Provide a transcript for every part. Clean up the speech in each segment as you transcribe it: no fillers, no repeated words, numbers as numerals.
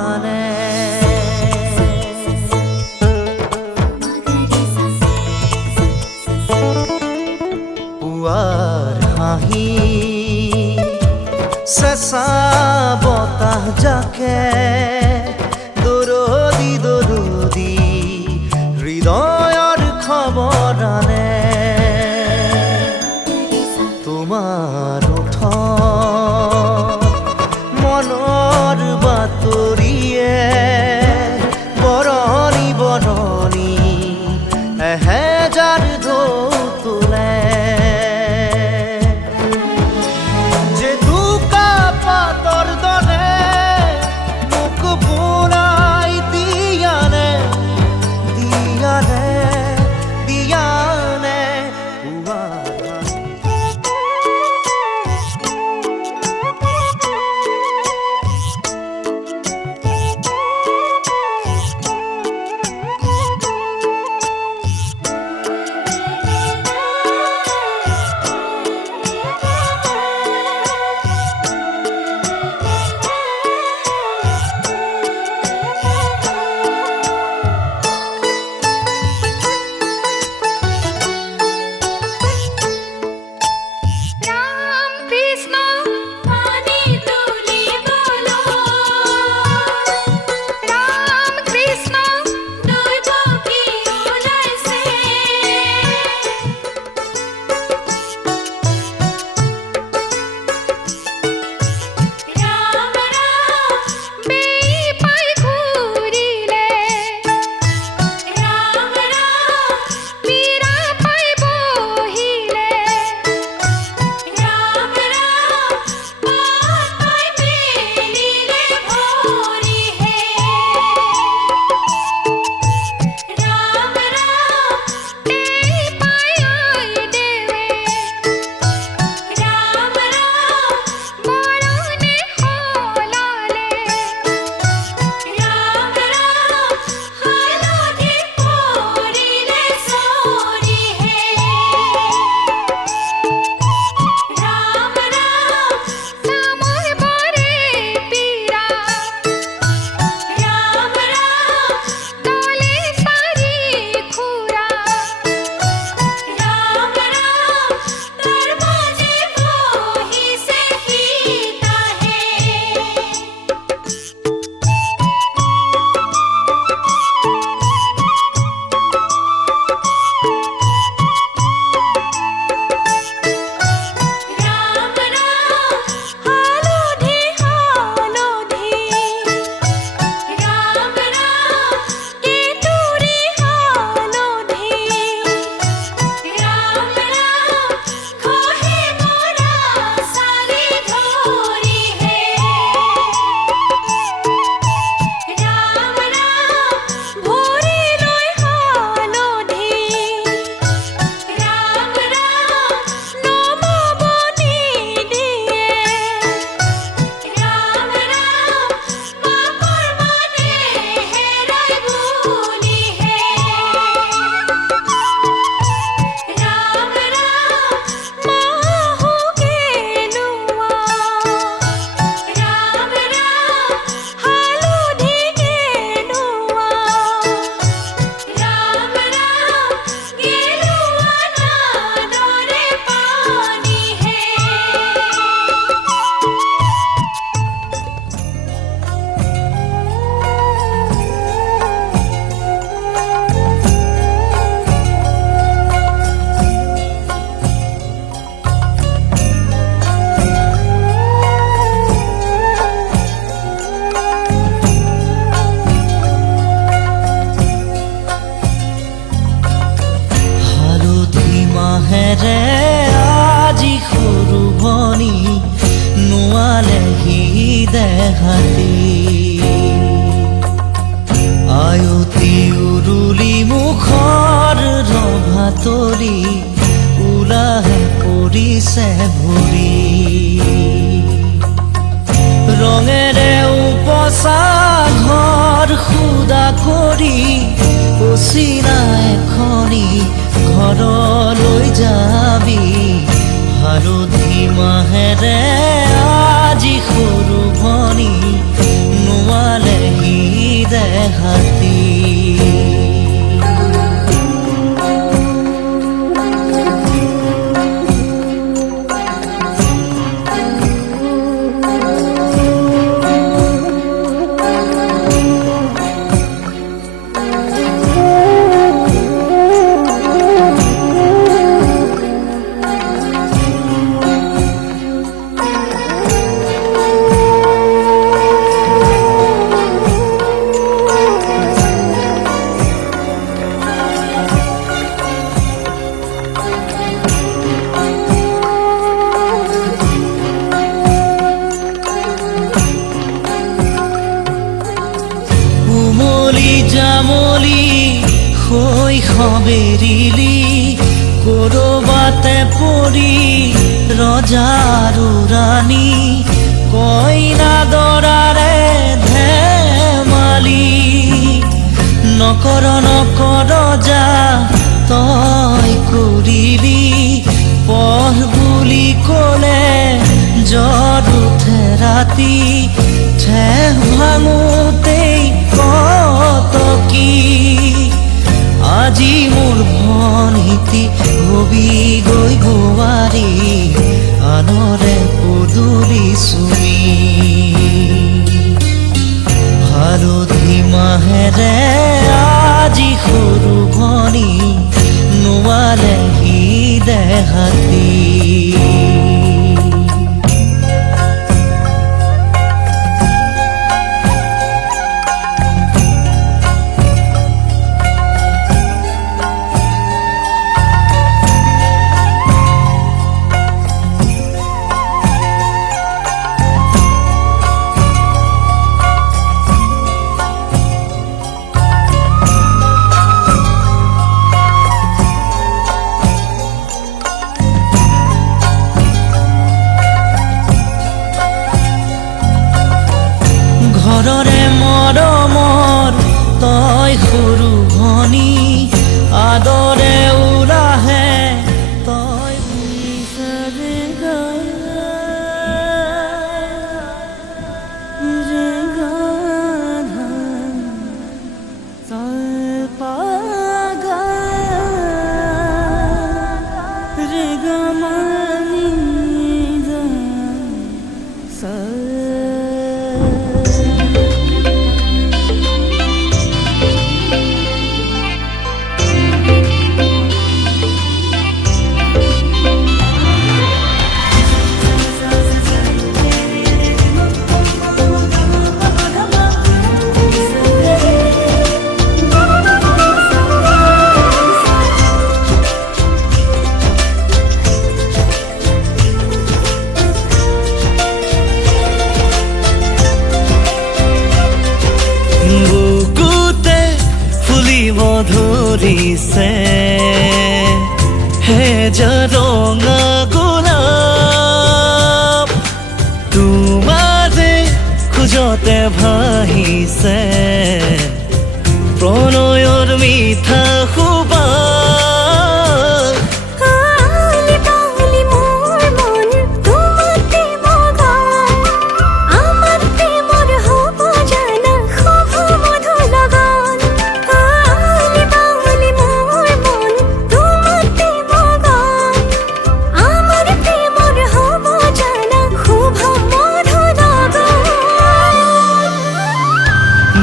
খবৰানে পুৱাৰ হাঁহি চেঁচা বতাহ জাকে দৰদি দৰদি হৃদয়ৰ খবৰানে তোমাৰ মনৰ বাতৰিয়ে বৰণি বৰণি এহেজাৰ ঢৌ তোলে যে দুকা পাতৰ দৰে মোক বুৰাই দিয়ানে দিয়ানে দিয়ানে দেখাতি আয়তি উৰুলি মুখৰ ৰভাতৰি ওলাহে পৰিছে ভৰি ৰঙেৰে উপচা ঘৰ খুদা কৰি অচিনা এখনি ঘৰলৈ যাবি হালধি মাহেৰে আজি সৰু ভনী নোৱালে বেৰিলি কৰবাতে পৰি ৰজাৰ ৰাণী কইনা দৰাৰে ধেমালি নকৰ নকৰ যা তই কৰিলি পঢ় বুলি ক'লে জ্বৰ উঠে ৰাতি ঠেহ ভাঙোতেই কত কি আজি মোৰ ভনীতি হবি গৈ বোৱাৰী আনৰে পদূলি চুমি হালধি মাহেৰে আজি সৰু ভনী নোৱালেহি দেহাতী ঘৰৰে মৰমৰ তই সৰু ভনী আদৰে উৰাহে তই বিচাৰে ধৰিছে হে ৰঙা গোলাপ তোমাৰে খোজতে ভাহিছে প্ৰণয়ৰ মিঠা সুবাস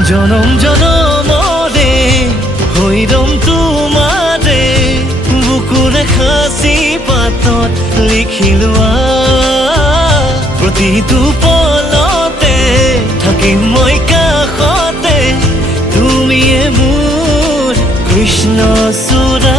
জনম জনমৰে হৈৰম তোমাৰে বুকুৰে সাঁচি পাতত লিখি লোৱা প্ৰতিটো পলতে থাকিম মই কাষতে তুমিয়ে মোৰ কৃষ্ণ চূড়া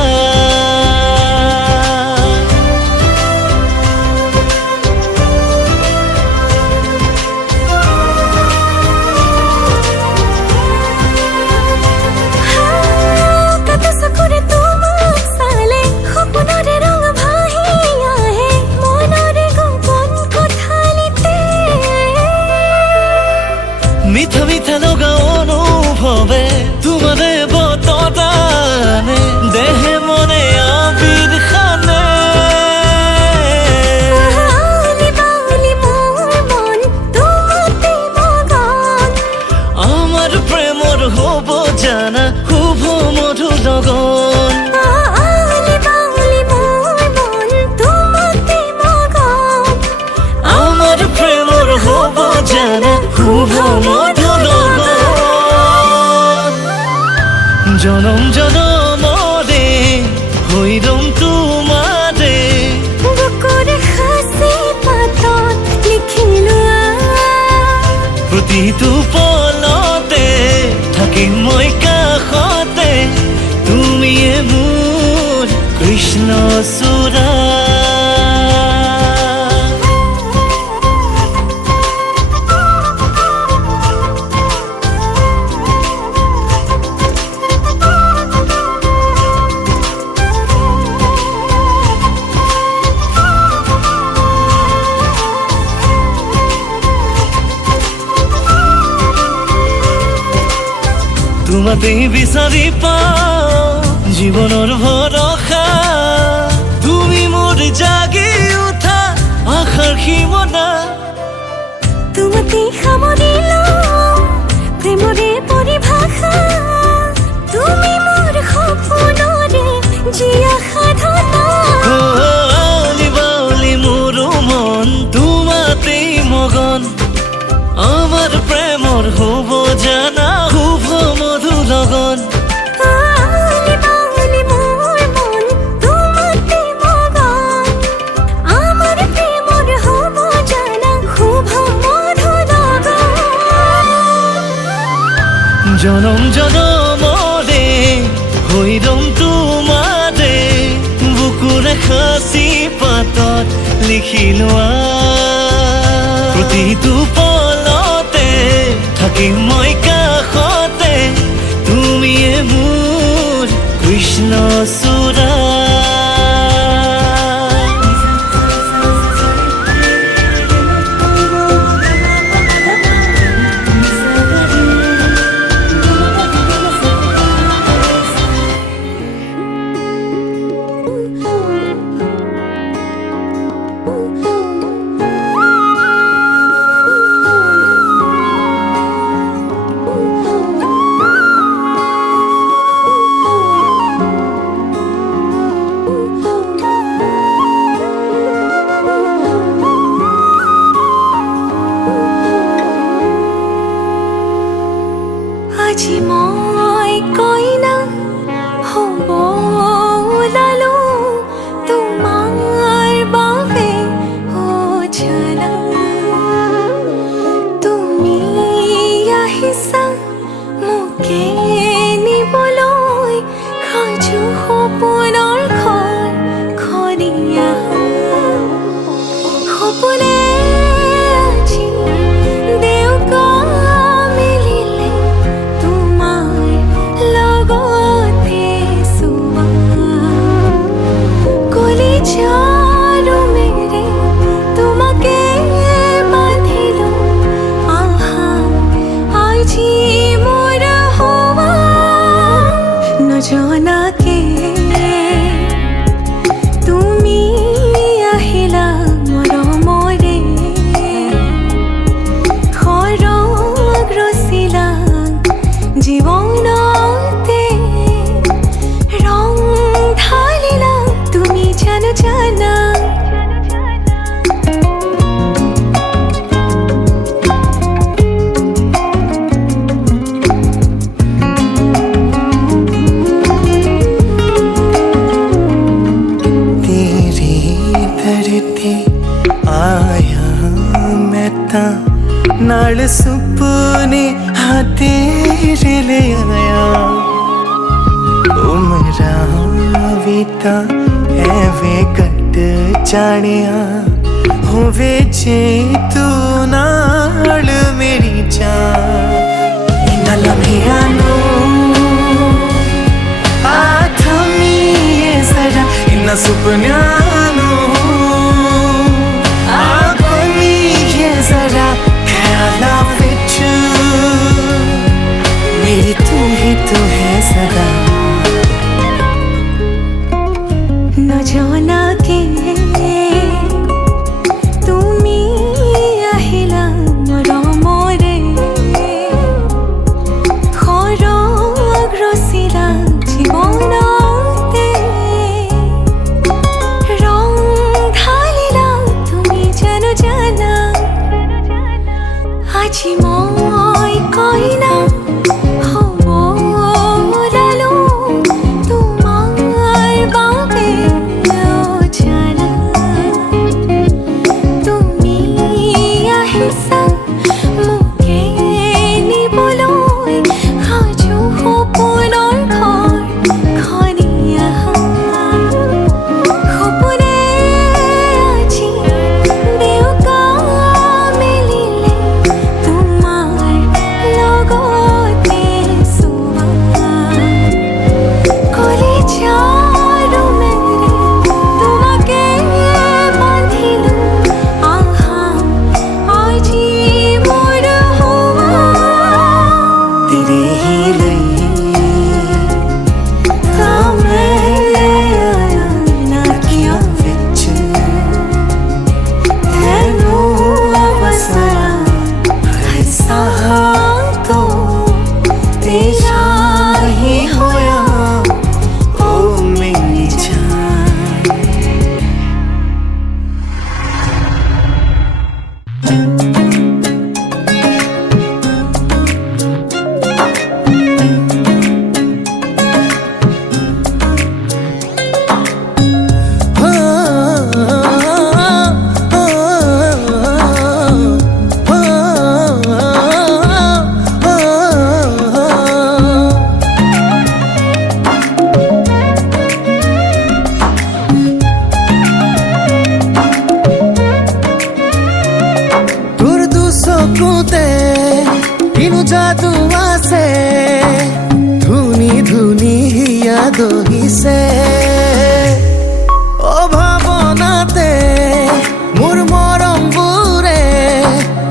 মিঠা মিঠা লগা অনুভৱে তোমাৰে বতদানে দেহে মনে আবিৰ খানে আমাৰ প্ৰেমৰ হ'ব জানা শুভ মধুৰ লগন আমাৰ প্ৰেমৰ হ'ব জানা শুভ মধুৰ জনম জনমৰে হৈৰম তোমাৰে বুকুৰে সাঁচি পাতত লিখি লোৱা প্ৰতিটো পলতে থাকিম মই কাষতে তুমিয়ে মোৰ কৃষ্ণ চূড়া তোমাতেই বিচাৰি পাওঁ জীৱনৰ ভৰসা তুমি মোৰ জাগি উঠা আশাৰ সীমনা তোমাতেই সামৰি লওঁ প্ৰেমৰে পৰিভাষা তুমি মোৰ সপোনৰে জীয়া সাধনা বাউলি মোৰো মন তোমাতেই মগন আমাৰ প্ৰেমৰ হ'ব জানা শুভ মধু লগন আলি বাউলি মোৰ মন তোমাতে মগন আমাৰ প্ৰেমৰ হ'ব জানা শুভ মধু লগন জনম জনমৰে হৈ ৰম তোমাৰে বুকুৰে সাঁচি পাতত লিখি লোৱা প্ৰতিটো পলতে থাকিম মই কাষতে তুমিয়ে মোৰ কৃষ্ণ চূড়া আজি মই কইনা হ'ব ওলালো তোমাৰ বাবে অ জানা তুমি আহিছা মোকে নিবলৈ সাজু সপোনৰ ঘৰ খনিয়া সপোনে আজি দেউকা মিলিলে তোমাৰ লগতে চোৱা কলিজাৰ মেৰে তোমাকে বান্ধিলো আহা আজি মোৰ হোৱা নজনাকে তুমি আহিলা মৰমৰে সৰগ ৰচিলা জীৱনতে ৰং ঢালিলা তুমি জানো জানা तेरे दर ते आया मैं तां नाल सुपने हाँ तेरे ले आया उमरां भी तां एवे कट जानिया होवे जे तू नाल मेरी जान इन्ना लम्हियां नूं आथमीए जरा इन्ना सुपनियां नूं आखमीए जरा ख्यालां विच मेरी तू ही तू है सदा নজনাকে তুমি আহিলা মৰমৰে সৰগ ৰচিলা জীৱনতে ৰং ঢালিলা তুমি জানো জানা আজি মই কইনা হ'ব ওলালো তোমাৰ বাবে অ জানা তুমি আহিছা মোকে নিবলৈ সাজু সপোনৰ ঘৰ খনিয়া সপোনে আজি দেউকা মিলিলে তোমাৰ চকুতে কিনো যাদু আছে ধুনি ধুনি হিয়া দহিছে অভাৱনাতে মোৰ মৰমবোৰে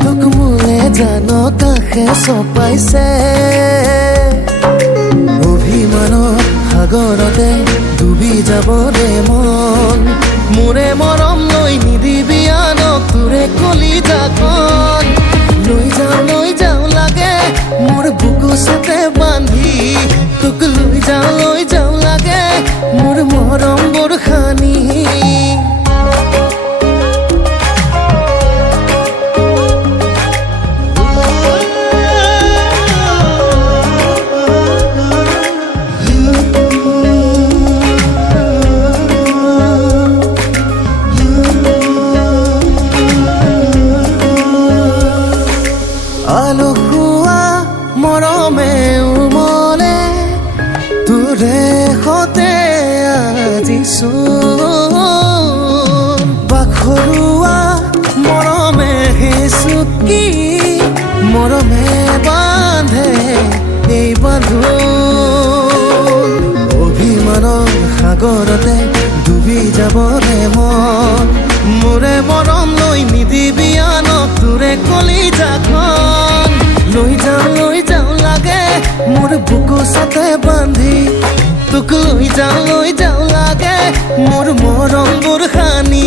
তোক মোলে জান কাষে চপাইছে অভিমানৰ সাগৰতে ডুবি যাবৰে মন মোৰে মৰম লৈ নিদিবি আনক তোৰে কলিজাখন লৈ যাওঁ লাগে মোৰ বুকু সাথে বান্ধি তোক লৈ যাওঁ লাগে মোৰ মৰমবোৰ খানি আলসুৱা মৰমে উমলে তোৰে সতে আজিছো বাখৰুৱা মৰমে হেচুকি মৰমে বান্ধে এই বান্ধোন অভিমানৰ সাগৰতে ডুবি যাবৰে মন মোৰে মৰম লৈ নিদিবি আনক তোৰে কলিজাখন লৈ যাওঁ লাগে মোৰ বুকু সাথে বান্ধি তোক লৈ যাওঁ লাগে মোৰ মৰমবোৰ খানি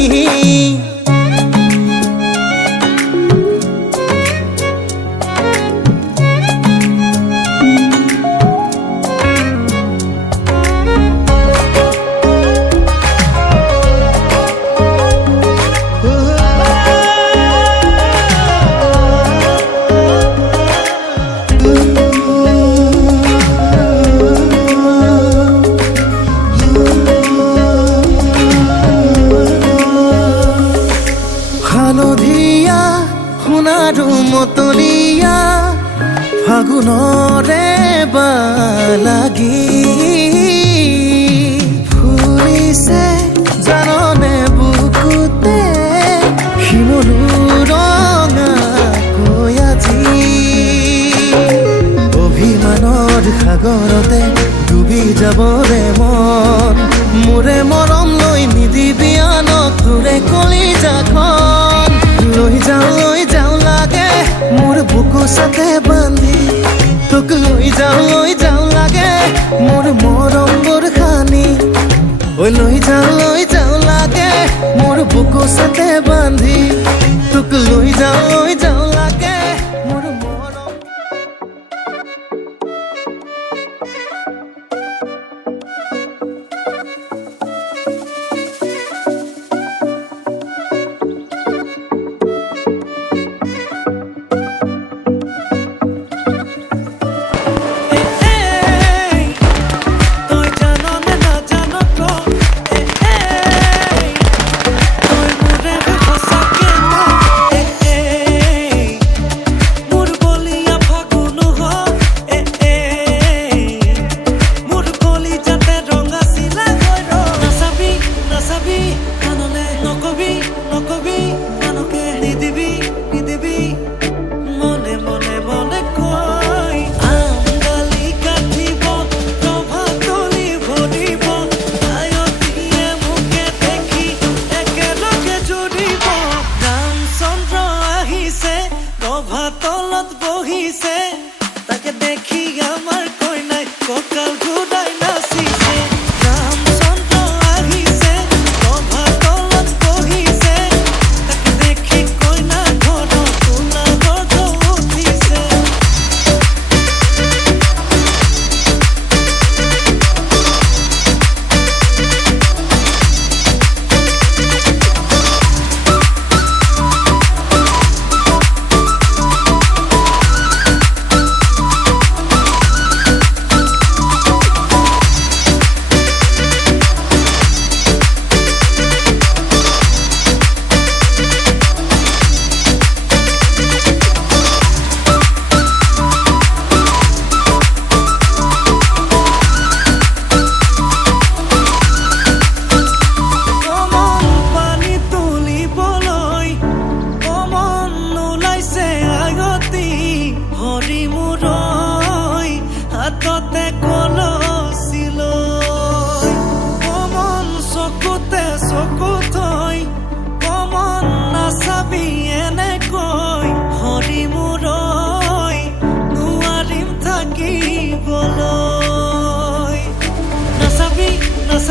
হালধীয়া সোণাৰু মতলীয়া ফাগুনৰে বালাগি ফুৰিছে জাননে বুকুতে শিমলু ৰঙা আজি অভিমানৰ সাগৰতে ডুবি যাবৰে মন মোৰে মৰম লৈ নিদিবি আনক তোৰে কলিজাখন লৈ যাওঁ লাগে মোৰ বুকু সাথে বান্ধি তোক লৈ যাওঁ লাগে মোৰ মৰমবোৰ খানি লৈ যাওঁ লাগে মোৰ বুকু সাথে বান্ধি তোক লৈ যাওঁ লাগে মোৰ মৰম তলত বহিছে তাকে দেখি আমার কইনাই ককাল ঘুরাই নাচিছে রামচন্দ্র আহিছে সভা তলত বহিছে তাকে দেখি কইনা ঘর কোনা গর্জ উঠিছে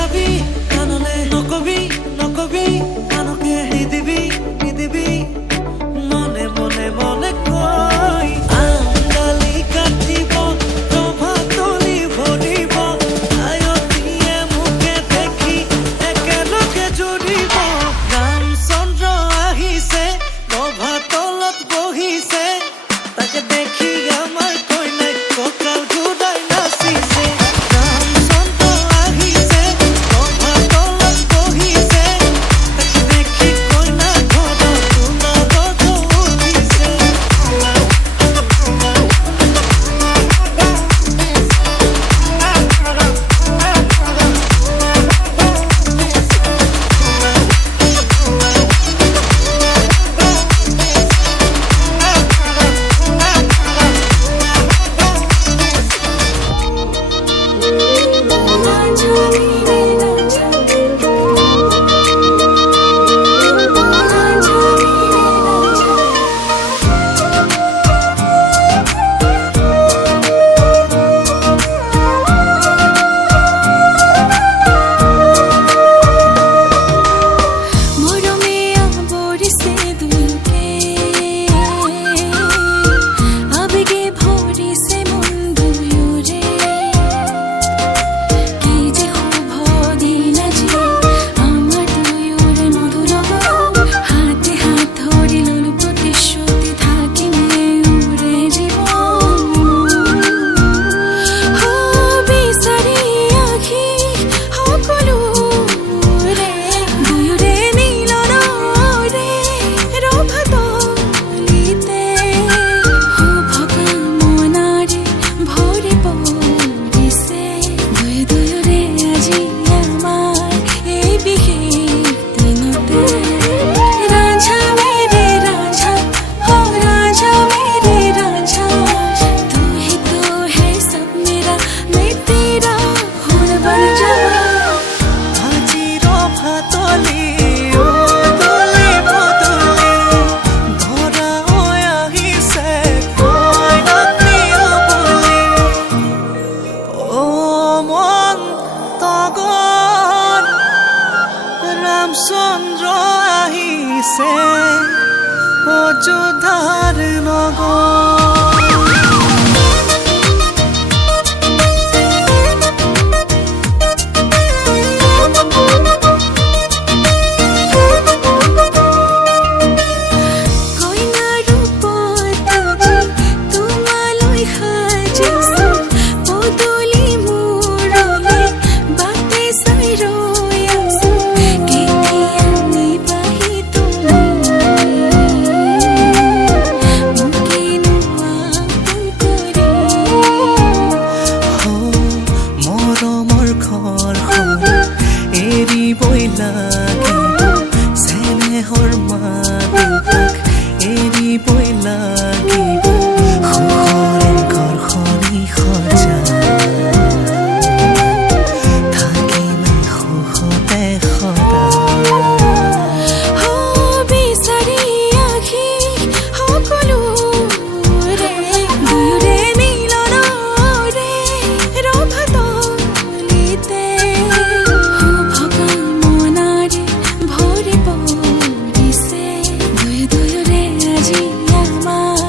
লুকাবি কাণলে নকবি নকবি আনকে নিদিবি নিদিবি মনে মনে মনে কই আঙালি কাটিব ৰভাতলি ভৰিব আয়তিয়ে মুখে দেখি একেলগে জুৰিব ৰামচন্দ্ৰ আহিছে ৰভাতলত বহিছে তাকে দেখি আমাৰ কইনাই কঁকাল ঘূৰাই নাচিছে ৰামচন্দ্ৰ আহিছে ৰভাতলত বহিছে তাকে দেখি কইনা ঘৰত সোণাগঢ় উঠিছে ৰামচন্দ্ৰ আহিছে অযোধ্যাৰ নগৰ চেনেহৰ মা দেউতাক এৰিবই লাগিব সুখৰে ঘৰখনি সজা থাকি নাই সুখতে সদা বিচাৰি আহি সকলোৰে দুয়োৰে মিলনৰে ৰভাতলিতে দুয়োৰে আজি আমাৰ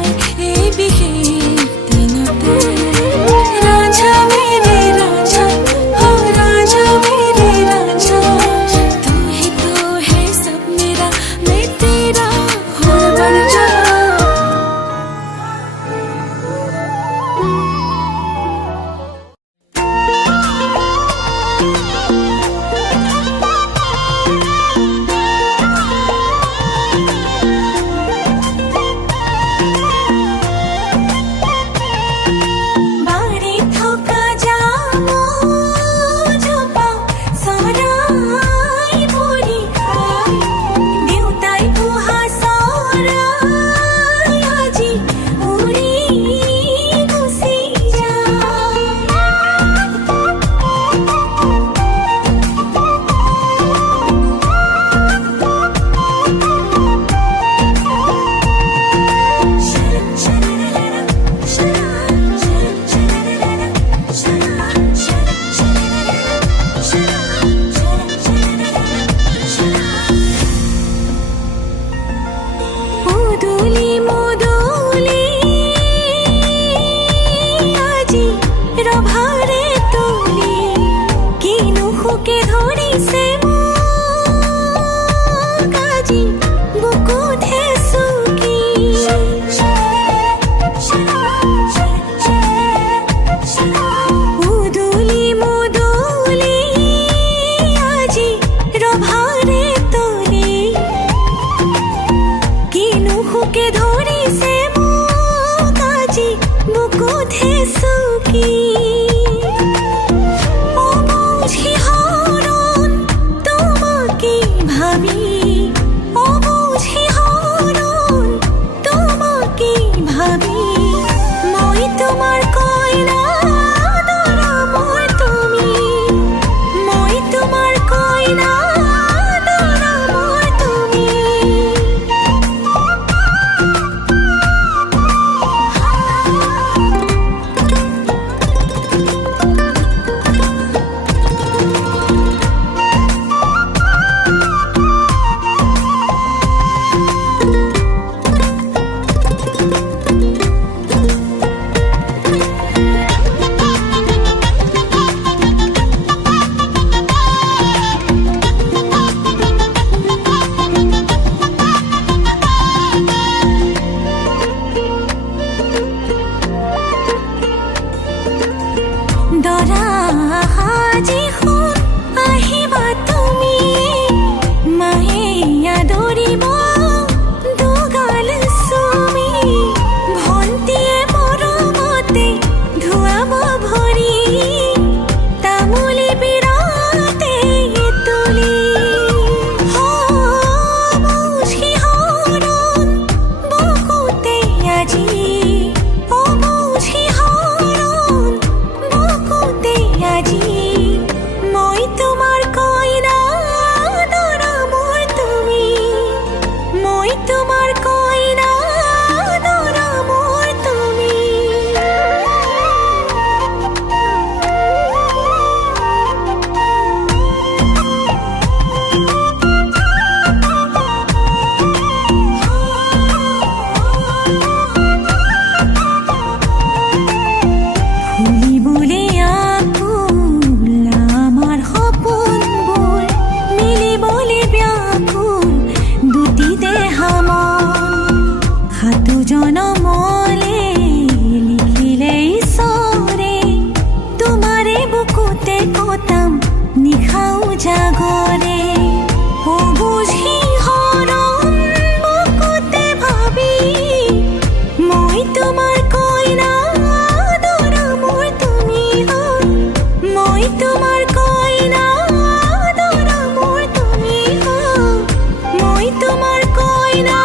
পোকে ধৰিছে মোক আজি বুকুতহে চুকি অবুঝি হৰণ তোমাকে ভাবি অবুঝি হৰণ তোমাকে ভাবি মই তোমাৰ কইনা দৰা মোৰ তুমি মই তোমাৰ কইনা দৰা মোৰ তুমি দৰা আজি শুন আহিবা তুমি মায়ে আদৰিব দুগাল চুমি ভন্তিয়ে মৰমতে ধুৱাব ভৰি তামুলি বিৰাতে তুলি অবুঝি হৰণ বুকুতে আজি অবুঝি হৰণ বুকুতে আজি মই তোমাৰ কইনা দৰা মোৰ তুমি মই তোমাৰ কইনা দৰা মোৰ তুমি ফুলিবলে আকুল আমাৰ সপোনবোৰ মিলিবলে ব্যাকুল দুটি দেহ মন সাতো জনমলে লিখিলে ঈশ্বৰে তোমাৰে বুকুতে কটাম নিশাও জাগৰে অবুঝি হৰণ বুকুতে ভাবি মই তোমাৰ কইনা দৰা মোৰ তুমি হয় মই তোমাৰ কইনা দৰা মোৰ তুমি হয় মই তোমাৰ কইনা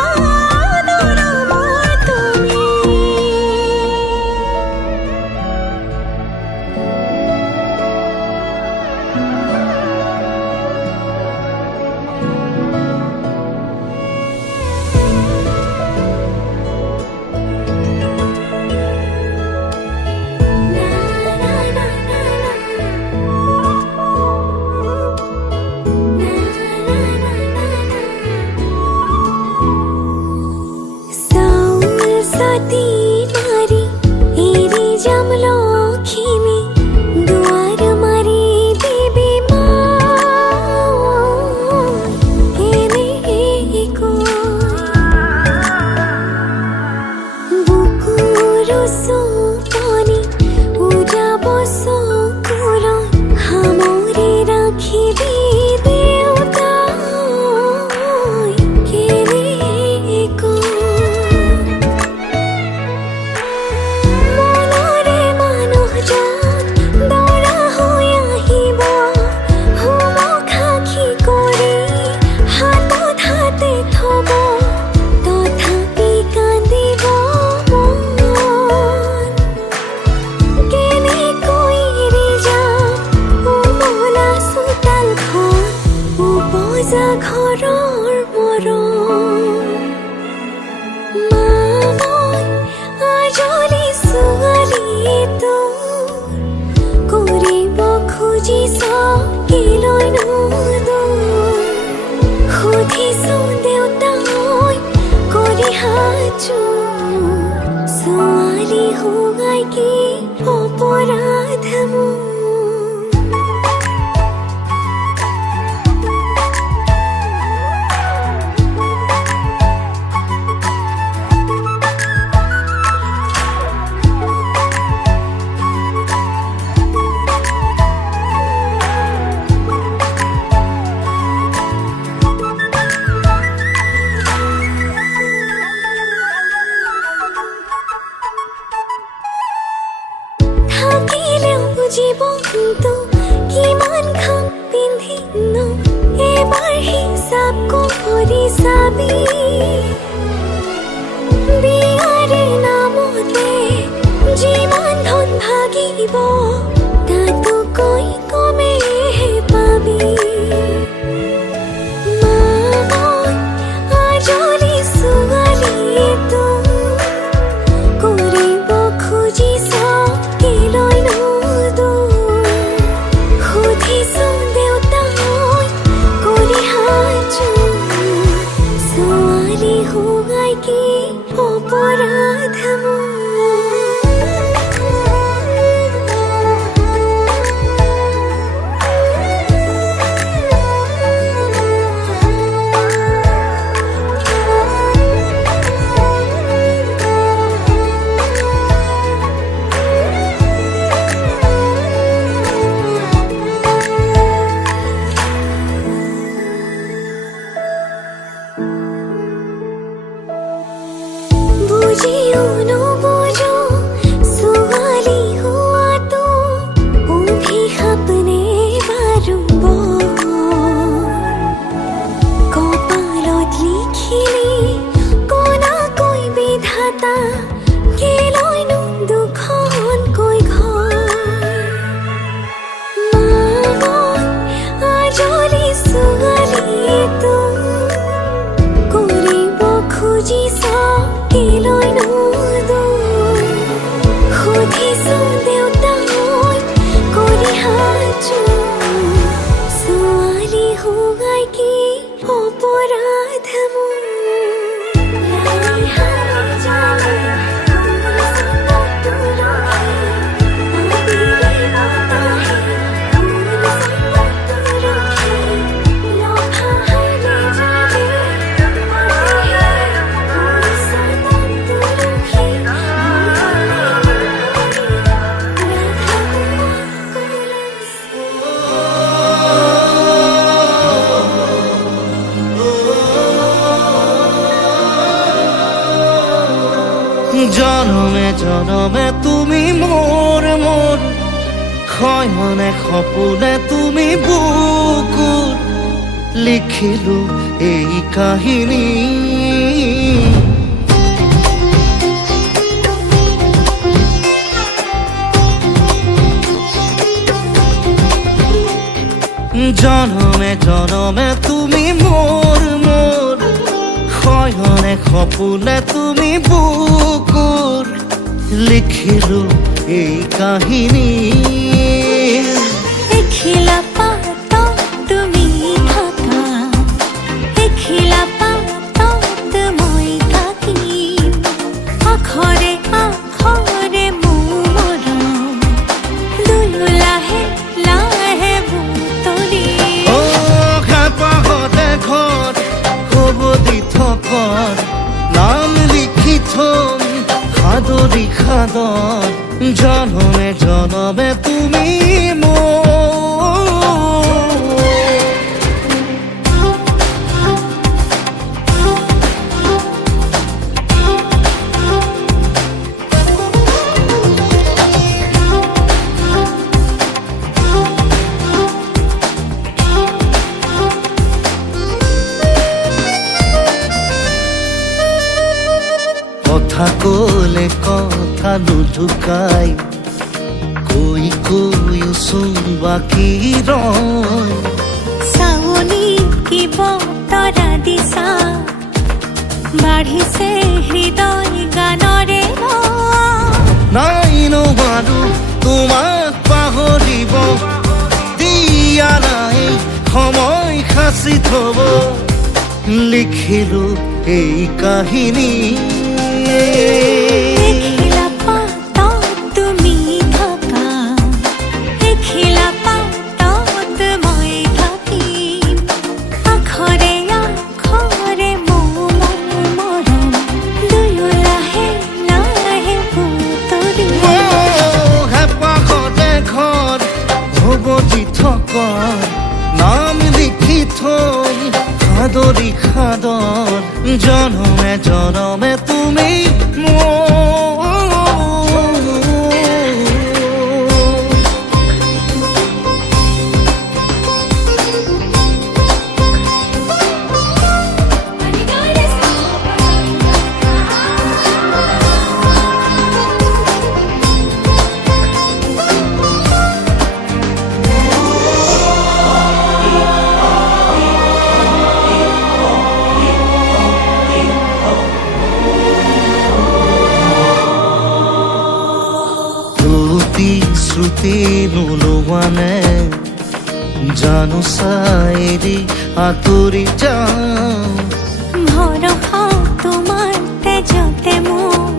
দৰা মোৰ তুমি চাউল ছাতি মাৰি এৰি যাম লখিমী দুৱাৰ মাৰি দিবি মা এনে কৈ বুকুৰ চুপনি উজাব চকুৰত সামৰি ৰাখিবি দেউতাই কেনে কৈ মনৰে মানুহজন দৰা হৈ আহিব হুমক সাক্ষী কৰি হাতত হাতে থব তথাপি কান্দিব মন কেনেকৈ এৰি যাম উমলা চোতালখন উপজা ঘৰৰ মৰম মা মই আজলি ছোৱালী তোৰ কৰিব খুজিছ কিলৈ নুদূৰ সুধিছো দেউতাই কৰি হাজো ছোৱালী হোৱাই কি অপৰাধ মোৰ দিব তাতোকৈ কমেহে পাবি মামন আজলি ছোৱালীটো কৰিব খুজিছ কেলৈ নুদূৰ সুধিছো দেউতাই কৰি হাজু ছোৱালী হোৱাই কি অপৰাধ মোৰ বুজিও নুবুজো ছোৱালী হোৱাটো অভিশাপ নে বাৰু কপালত লিখিলি কোনাকৈ বিধাতা কেলৈনো দুখনকৈ ঘৰ মামন আজলি ছোৱালীটো কৰিব খুজিছ কেলৈ নুদূৰ সুধিছো দেউতাই কৰি হাজু ছোৱালী হোৱাই কি অপৰাধ মোৰ জনমে জনমে তুমি মোৰ মোৰ শয়নে সপোনে তুমি বুকুত লিখিলো এই কাহিনী জনমে জনমে তুমি মোৰ মোৰ শয়নে সপোনে তুমি বুকুত লিখিলো এই কাহিনী এখিলা পাতত তুমি থাকা এখিলা পাতত মই থাকিম আখৰে আখৰে মোৰ মৰম দুয়ো লাহে লাহে বুটলি অ হেঁপাহতে ঘৰ হ'ব দি থকৰ নাম লিখি থম সাদৰি সাদৰ জনমে জনমে তুমি মোৰ কথা ক'লে কথা নুঢুকাই কৈ কৈ চোন বাকী ৰয় চাৱনি কি বতৰা দিছা বাঢ়িছে হৃদয় গানৰে নাই নোৱাৰো তোমাক পাহৰিব দিয়া নাই সময় সাঁচি থব লিখিলো এই কাহিনী এখিলা পাতত তুমি থাকা এখিলা পাতত মই থাকিম আখৰে আখৰে মোৰ মৰম দুয়ো লাহে লাহে বুটলি হেঁপাহতে ঘৰ হ'ব দি থকৰ নাম লিখি থৈ সাদৰি সাদৰ জনমে জনমে তুমি প্ৰস্তুতি নোলোৱা নে জানোচা এৰি আঁতৰি যাওঁ ভৰসা তোমাৰ তেজতে মোৰ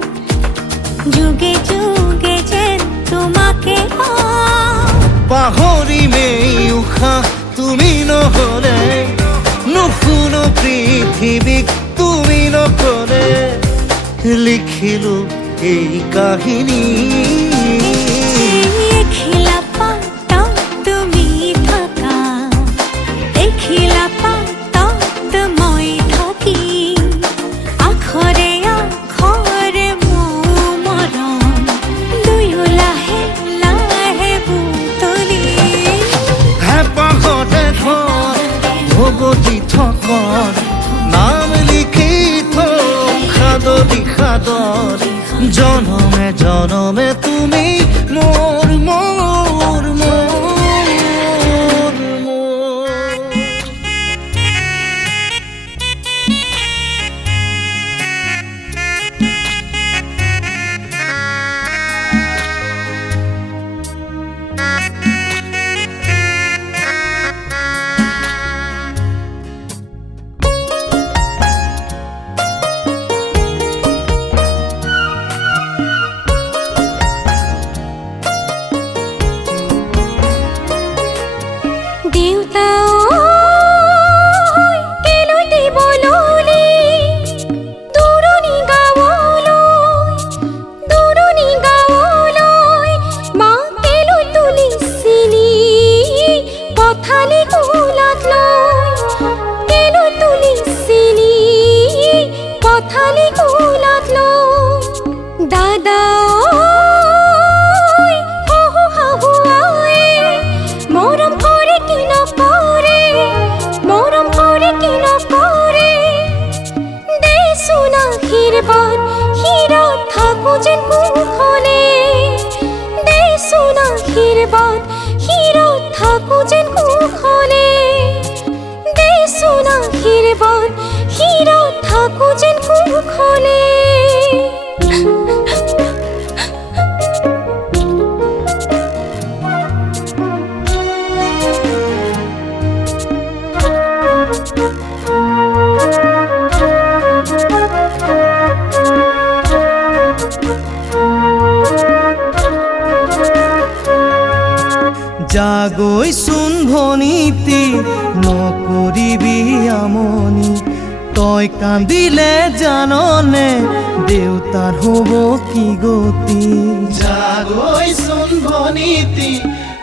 যুগে যুগে যেন তোমাকে পাহৰিমেই উশাহ তুমি নহ'লে নুশুনো পৃথিৱীক তুমি নকলে লিখিলো এই কাহিনী এখিলা পাতত তুমি থাকা এখিলা পাতত মই থাকিম আখৰে আখৰে মোৰ মৰম দুয়ো লাহে লাহে বুটলি হেঁপাহতে ঘৰ ভগতি থকৰ নাম লিখি থম সাদৰি সাদৰ জনমে জনমে তুমি মোৰ মোৰ মোৰ মোৰ দেউতা কেলৈ দিব ললি দূৰণি গাঁৱলৈ মা কেলৈ তুলিছিলি পথালি কোলাত লৈ কেলৈ তুলিছিলি পথালি কোলাত লৈ দাদা মৰম কৰে কি নকৰে মৰম কৰে কি নকৰে দেচোন আশীৰ্বাদ শিৰত থাকো যেন কুশলে দেচোন আশীৰ্বাদ শিৰত থাকো যেন কুশলে দেচোন আশীৰ্বাদ শিৰত থাকো যেন কুশলে জাগৈচোন ভনীতি নকৰিবি আমনি তই কান্দিলে জাননে দেউতাৰ হ'ব কি গতি জাগৈচোন ভনীতি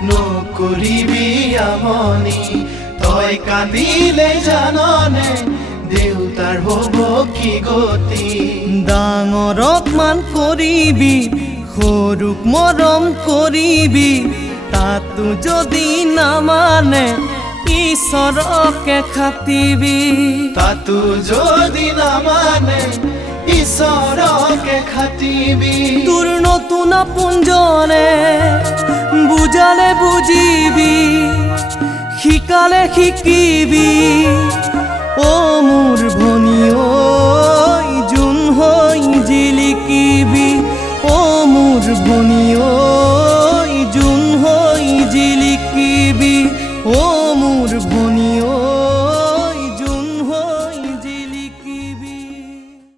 নকৰিবি আমনি তই কান্দিলে জাননে দেউতাৰ হ'ব কি গতি ডাঙৰক মান কৰিবি সৰুক মৰম কৰিবি তাতো যদি নামানে ঈশ্বৰকে খাটিবি তাতো যদি নামানে ঈশ্বৰকে খাটিবি তোৰ নতুন আপোনজনে বুজালে বুজিবি শিকালে শিকিবি অ মোৰ ভনী ঐ জোন হৈ জিলিকিবি অ মোৰ ভনী